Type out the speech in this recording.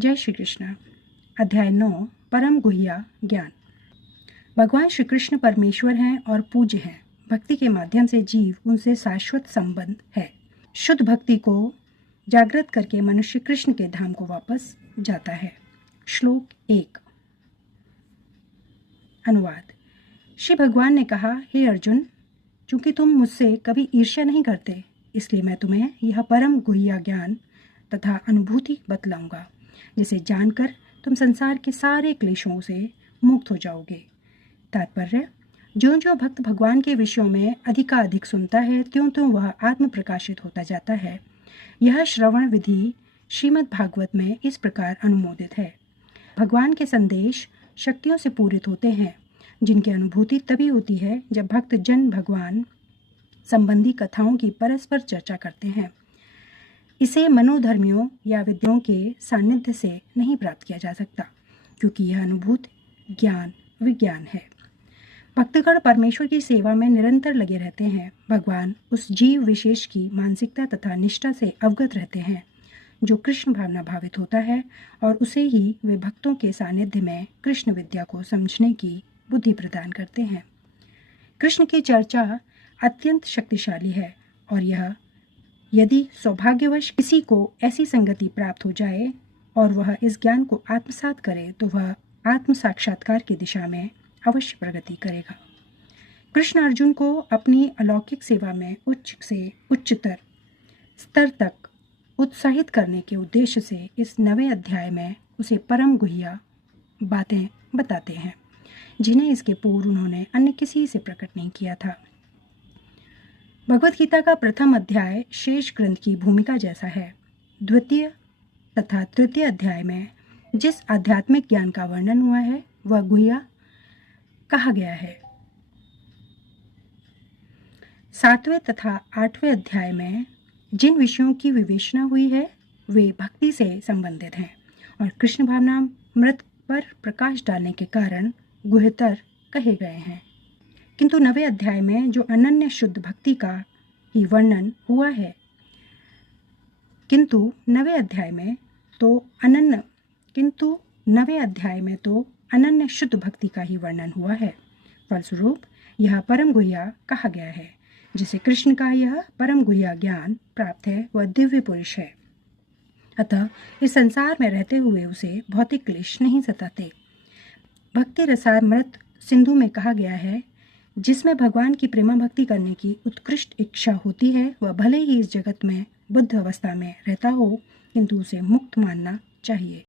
जय श्री कृष्ण। अध्याय 9 परम गुह्या ज्ञान। भगवान श्री कृष्ण परमेश्वर हैं और पूज्य हैं। भक्ति के माध्यम से जीव उनसे शाश्वत संबंध है। शुद्ध भक्ति को जागृत करके मनुष्य कृष्ण के धाम को वापस जाता है। श्लोक 1। अनुवाद। श्री भगवान ने कहा, हे अर्जुन, चूंकि तुम मुझसे कभी ईर्ष्या नहीं करते, इसलिए मैं तुम्हें यह परम गुह्या ज्ञान तथा अनुभूति बतलाऊंगा, जिसे जानकर तुम संसार के सारे क्लेशों से मुक्त हो जाओगे। तात्पर्य: जो जो भक्त भगवान के विषयों में अधिकाधिक सुनता है, त्यों त्यों वह आत्म प्रकाशित होता जाता है। यह श्रवण विधि श्रीमद् भागवत में इस प्रकार अनुमोदित है। भगवान के संदेश शक्तियों से पूरित होते हैं, जिनकी अनुभूति तभी होती है जब भक्त जन भगवान संबंधी कथाओं की परस्पर चर्चा करते हैं। इसे मनोधर्मियों या विद्याओं के सानिध्य से नहीं प्राप्त किया जा सकता, क्योंकि यह अनुभूत ज्ञान विज्ञान है। भक्तगण परमेश्वर की सेवा में निरंतर लगे रहते हैं। भगवान उस जीव विशेष की मानसिकता तथा निष्ठा से अवगत रहते हैं जो कृष्ण भावना भावित होता है, और उसे ही वे भक्तों के सानिध्य में कृष्ण विद्या को समझने की बुद्धि प्रदान करते हैं। कृष्ण की चर्चा अत्यंत शक्तिशाली है, और यह यदि सौभाग्यवश किसी को ऐसी संगति प्राप्त हो जाए और वह इस ज्ञान को आत्मसात करे, तो वह आत्म साक्षात्कार की दिशा में अवश्य प्रगति करेगा। कृष्ण अर्जुन को अपनी अलौकिक सेवा में उच्च से उच्चतर स्तर तक उत्साहित करने के उद्देश्य से इस 9वें अध्याय में उसे परम गुह्या बातें बताते हैं, जिन्हें इसके पूर्व उन्होंने अन्य किसी से प्रकट नहीं किया था। भगवत गीता का प्रथम अध्याय शेष ग्रंथ की भूमिका जैसा है। द्वितीय तथा तृतीय अध्याय में जिस आध्यात्मिक ज्ञान का वर्णन हुआ है, वह गुह्या कहा गया है। 7वें तथा 8वें अध्याय में जिन विषयों की विवेचना हुई है, वे भक्ति से संबंधित हैं और कृष्ण भावनामृत पर प्रकाश डालने के कारण गुह्यतर कहे गए हैं। किंतु 9वें अध्याय में जो अनन्य शुद्ध भक्ति का ही वर्णन हुआ है, किंतु 9वें अध्याय में तो अनन्य शुद्ध भक्ति का ही वर्णन हुआ है। फलस्वरूप यह परम गुह्या कहा गया है। जिसे कृष्ण का यह परम गुह्या ज्ञान प्राप्त है, वह दिव्य पुरुष है। अतः इस संसार में रहते हुए उसे भौतिक क्लेश नहीं सताते। भक्ति रसामृत सिंधु में कहा गया है, जिसमें भगवान की प्रेमा भक्ति करने की उत्कृष्ट इच्छा होती है, वह भले ही इस जगत में बुद्ध अवस्था में रहता हो, किंतु उसे मुक्त मानना चाहिए।